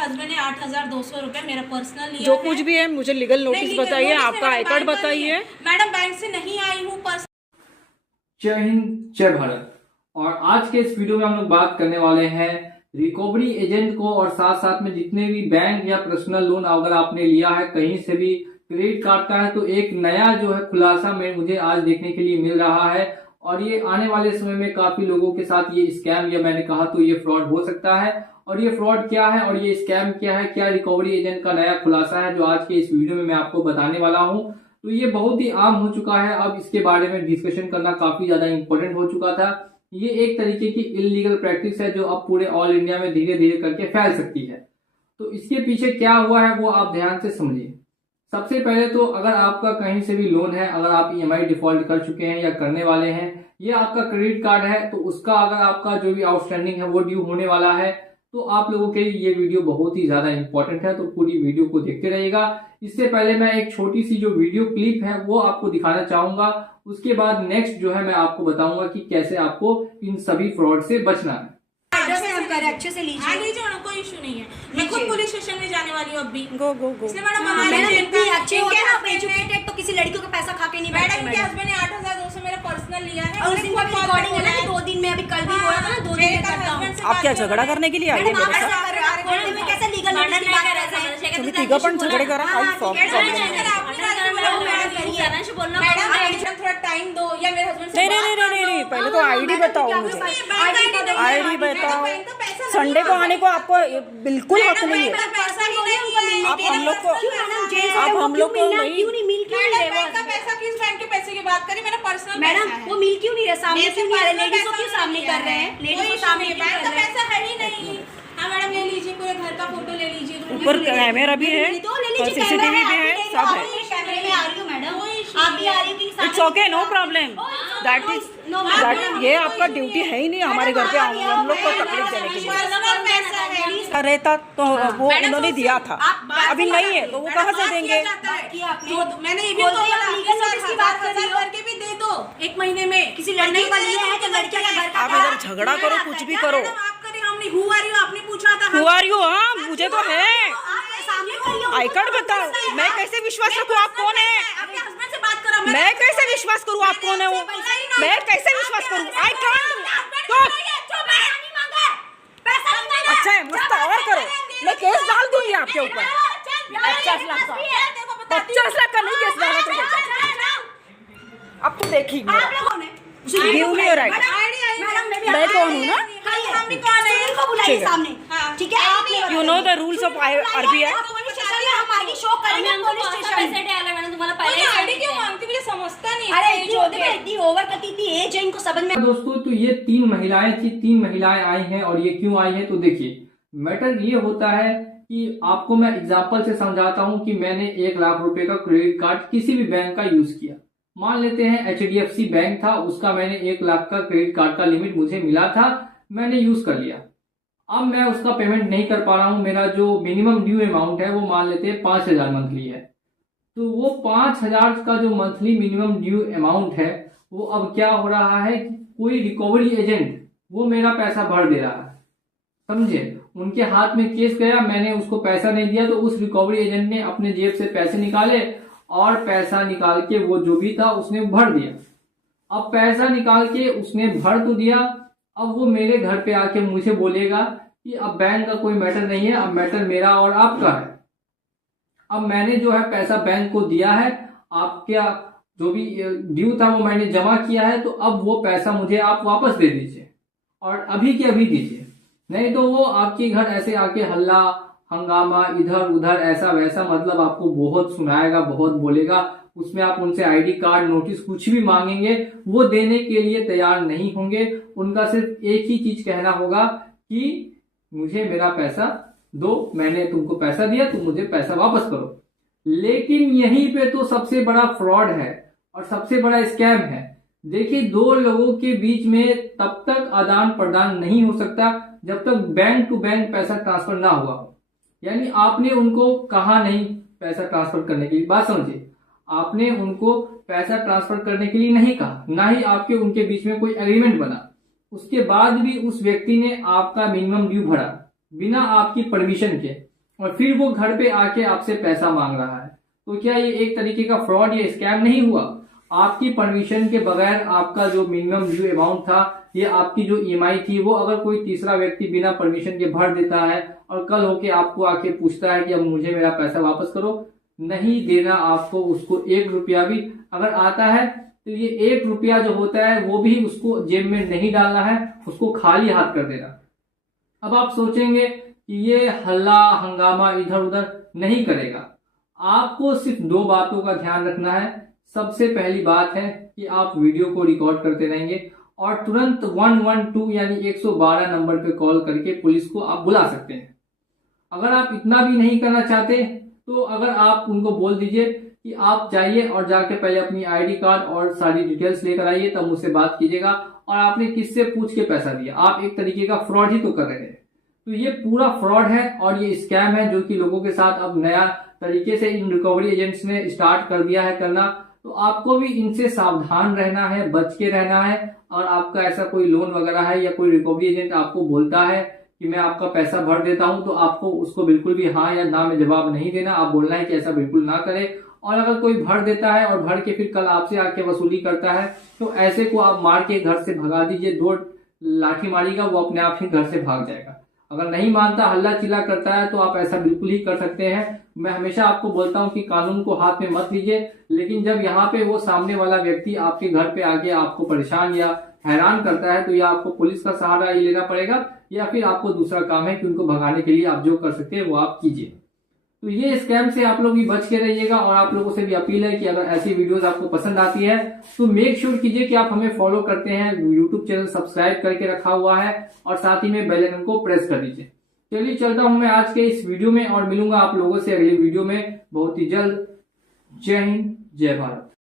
Husband ने 8,200 मेरा personal लिया जो कुछ भी है मुझे लीगल नोटिस बताइए, आपका आई कार्ड बताइए। मैडम बैंक से नहीं आई हूँ। जय हिंद, जय भारत। और आज के इस वीडियो में हम लोग बात करने वाले हैं रिकवरी एजेंट को और साथ साथ में जितने भी बैंक या पर्सनल लोन अगर आपने लिया है कहीं से भी क्रेडिट कार्ड का है तो एक नया जो है खुलासा में मुझे आज देखने के लिए मिल रहा है। और ये आने वाले समय में काफी लोगों के साथ ये स्कैम या मैंने कहा तो ये फ्रॉड हो सकता है। और ये फ्रॉड क्या है और ये स्कैम क्या है, क्या रिकवरी एजेंट का नया खुलासा है जो आज के इस वीडियो में मैं आपको बताने वाला हूँ। तो ये बहुत ही आम हो चुका है, अब इसके बारे में डिस्कशन करना काफी ज्यादा इंपॉर्टेंट हो चुका था। ये एक तरीके की इलीगल प्रैक्टिस है जो अब पूरे ऑल इंडिया में धीरे धीरे करके फैल सकती है। तो इसके पीछे क्या हुआ है वो आप ध्यान से समझिए। सबसे पहले तो अगर आपका कहीं से भी लोन है, अगर आप ईएमआई डिफॉल्ट कर चुके हैं या करने वाले हैं, या आपका क्रेडिट कार्ड है तो उसका अगर आपका जो भी आउटस्टैंडिंग है वो ड्यू होने वाला है तो आप लोगों के लिए ये वीडियो बहुत ही ज्यादा इंपॉर्टेंट है। तो पूरी वीडियो को देखते रहिएगा। इससे पहले मैं एक छोटी सी जो वीडियो क्लिप है वो आपको दिखाना चाहूंगा, उसके बाद नेक्स्ट जो है मैं आपको बताऊंगा कि कैसे आपको इन सभी फ्रॉड से बचना है। अच्छे से लीजिए। लीजिए, कोई इशू नहीं है। मैं खुद पुलिस स्टेशन में जाने वाली हूँ अभी। गो गो गो। अच्छे होते हैं आप एजुकेटेड तो किसी लड़कियों का पैसा खा के नहीं बैठते। मैडम के हस्बैंड ने 8,200 मेरा पर्सनल लिया है और उस दिन का रिकॉर्डिंग है ना 2 दिन में, अभी कल भी हुआ था ना 2 दिन में करता हूं। आप क्या झगड़ा करने के लिए आई है मेरे साथ? में कैसे लीगल नोटिस की बात कर रहे हैं? तुम्ही तिघं पण झगडे करा, काही प्रॉब्लेम थोड़ा टाइम दो या मेरे हस्बैंड से नहीं, पहले तो आईडी बताओ मुझे। आईडी बताओ। संडे को आने को आपको बिल्कुल हक नहीं है। आप हम लोग को पैसा किस बैंक के पैसे की बात करें? मेरा पर्सनल मैडम वो मिल क्यों नहीं रहा? सामने क्यों नहीं आ रहे? लेडीज को क्यों सामने कर रहे हैं? लेडीज को सामने बैंक का पैसा है ही नहीं। हाँ मैडम ले लीजिए, पूरे घर का फोटो ले लीजिए। ऊपर कैमरा भी है, सीसीटीवी भी है, सब है। कैमरे में आ रही हूँ मैडम, आप भी आ रही हो? It's okay, no problem. That is ये आपका ड्यूटी है ही नहीं हमारे घर पे हम लोग को तकलीफ देने के लिए। रहता तो वो उन्होंने दिया था, अभी नहीं है तो वो कहाँ से देंगे? मैंने ये भी करके भी दे दो 1 महीने में। किसी लड़की का लिया है तो लड़की का घर आप इधर झगड़ा करो, कुछ भी करो। आपने पूछा था Who are you? हाँ मुझे तो है। आई कार्ड बताओ। मैं कैसे विश्वास रखूँ आप कौन है? हस्बैंड से बात करो। मैं कैसे विश्वास करूँ आप कौन है वो? मैं कैसे विश्वास करूँ? I card. अच्छा है, मुझसे और करो, मैं केस डाल दूंगी आपके ऊपर। 50 लाख का 50 लाख का नहीं केस डाला तुझे। अब तो देखिए गिव मी योर राइट। मैं कौन हूँ ना? ठीक है, you know the rules of RBI. दोस्तों तो ये 3 महिलाएं थी, 3 महिलाएं आई हैं। और ये क्यों आई हैं तो देखिए, मैटर ये होता है कि आपको मैं एग्जांपल से समझाता हूं कि मैंने 1 लाख रुपए का क्रेडिट कार्ड किसी भी बैंक का यूज किया। मान लेते हैं HDFC बैंक था, उसका मैंने 1 लाख का क्रेडिट कार्ड का लिमिट मुझे मिला था, मैंने यूज कर लिया। अब मैं उसका पेमेंट नहीं कर पा रहा हूं, मेरा जो मिनिमम ड्यू अमाउंट है वो मान लेते हैं 5,000 मंथली है। तो वो 5,000 का जो मंथली मिनिमम ड्यू अमाउंट है वो अब क्या हो रहा है कि कोई रिकवरी एजेंट वो मेरा पैसा भर दे रहा है। समझे, उनके हाथ में केस गया, मैंने उसको पैसा नहीं दिया तो उस रिकवरी एजेंट ने अपने जेब से पैसे निकाले और पैसा निकाल के वो जो भी था उसने भर दिया। अब पैसा निकाल के उसने भर तो दिया, अब वो मेरे घर पे आके मुझे बोलेगा कि अब बैंक का कोई मैटर नहीं है, अब मैटर मेरा और आपका है। अब मैंने जो है पैसा बैंक को दिया है, आपका जो भी ड्यू था वो मैंने जमा किया है, तो अब वो पैसा मुझे आप वापस दे दीजिए और अभी के अभी दीजिए। नहीं तो वो आपके घर ऐसे आके हल्ला हंगामा इधर उधर ऐसा वैसा मतलब आपको बहुत सुनाएगा, बहुत बोलेगा। उसमें आप उनसे आईडी कार्ड नोटिस कुछ भी मांगेंगे वो देने के लिए तैयार नहीं होंगे। उनका सिर्फ एक ही चीज कहना होगा कि मुझे मेरा पैसा दो, मैंने तुमको पैसा दिया, तुम मुझे पैसा वापस करो। लेकिन यहीं पे तो सबसे बड़ा फ्रॉड है और सबसे बड़ा स्कैम है। देखिए, 2 लोगों के बीच में तब तक आदान प्रदान नहीं हो सकता जब तक बैंक टू बैंक पैसा ट्रांसफर ना हुआ हो। यानी आपने उनको कहा नहीं पैसा ट्रांसफर करने के लिए, बात समझिए, आपने उनको पैसा ट्रांसफर करने के लिए नहीं कहा, ना ही आपके उनके बीच में कोई एग्रीमेंट बना। उसके बाद भी उस व्यक्ति ने आपका मिनिमम ड्यू भरा, बिना आपकी परमिशन के, और फिर वो घर पे आके आपसे पैसा मांग रहा है। तो क्या ये एक तरीके का फ्रॉड या स्कैम नहीं हुआ? आपकी परमिशन के बगैर आपका जो मिनिमम ड्यू अमाउंट था, ये आपकी जो ईएमआई थी, वो अगर कोई तीसरा व्यक्ति बिना परमिशन के भर देता है और कल होके आपको आके पूछता है कि अब मुझे मेरा पैसा वापस करो, नहीं देना आपको उसको 1 रुपया भी। अगर आता है तो ये 1 रुपया जो होता है वो भी उसको जेब में नहीं डालना है, उसको खाली हाथ कर देना। अब आप सोचेंगे कि ये हल्ला हंगामा इधर उधर नहीं करेगा। आपको सिर्फ 2 बातों का ध्यान रखना है। सबसे पहली बात है कि आप वीडियो को रिकॉर्ड करते रहेंगे और तुरंत 112 यानी 112 नंबर पे कॉल करके पुलिस को आप बुला सकते हैं। अगर आप इतना भी नहीं करना चाहते तो अगर आप उनको बोल दीजिए कि आप जाइए और जाके पहले अपनी आईडी कार्ड और सारी डिटेल्स लेकर आइए, तब मुझसे बात कीजिएगा और आपने किससे पूछ के पैसा दिया। आप एक तरीके का फ्रॉड ही तो कर रहे हैं। तो ये पूरा फ्रॉड है और ये स्कैम है जो कि लोगों के साथ अब नया तरीके से इन रिकवरी एजेंट्स ने स्टार्ट कर दिया है करना। तो आपको भी इनसे सावधान रहना है, बच के रहना है। और आपका ऐसा कोई लोन वगैरह है या कोई रिकवरी एजेंट आपको बोलता है कि मैं आपका पैसा भर देता हूं, तो आपको उसको बिल्कुल भी हाँ या ना में जवाब नहीं देना। आप बोलना है कि ऐसा बिल्कुल ना करे। और अगर कोई भर देता है और भर के फिर कल आपसे आके वसूली करता है तो ऐसे को आप मार के घर से भगा दीजिए। 2 लाठी मारिएगा, वो अपने आप ही घर से भाग जाएगा। अगर नहीं मानता, हल्ला चिल्ला करता है, तो आप ऐसा बिल्कुल ही कर सकते हैं। मैं हमेशा आपको बोलता हूं कि कानून को हाथ में मत लीजिए, लेकिन जब यहाँ पे वो सामने वाला व्यक्ति आपके घर पे आके आपको परेशान या हैरान करता है तो या आपको पुलिस का सहारा ही लेना पड़ेगा या फिर आपको दूसरा काम है कि उनको भगाने के लिए आप जो कर सकते हैं वो आप कीजिए। तो ये स्कैम से आप लोग भी बच के रहिएगा। और आप लोगों से भी अपील है कि अगर ऐसी वीडियोस आपको पसंद आती है तो मेक श्योर कीजिए कि आप हमें फॉलो करते हैं, यूट्यूब चैनल सब्सक्राइब करके रखा हुआ है और साथ ही में बेल आइकन को प्रेस कर दीजिए। चलिए चलता हूं मैं आज के इस वीडियो में और मिलूंगा आप लोगों से अगली वीडियो में बहुत ही जल्द। जय हिंद, जय भारत।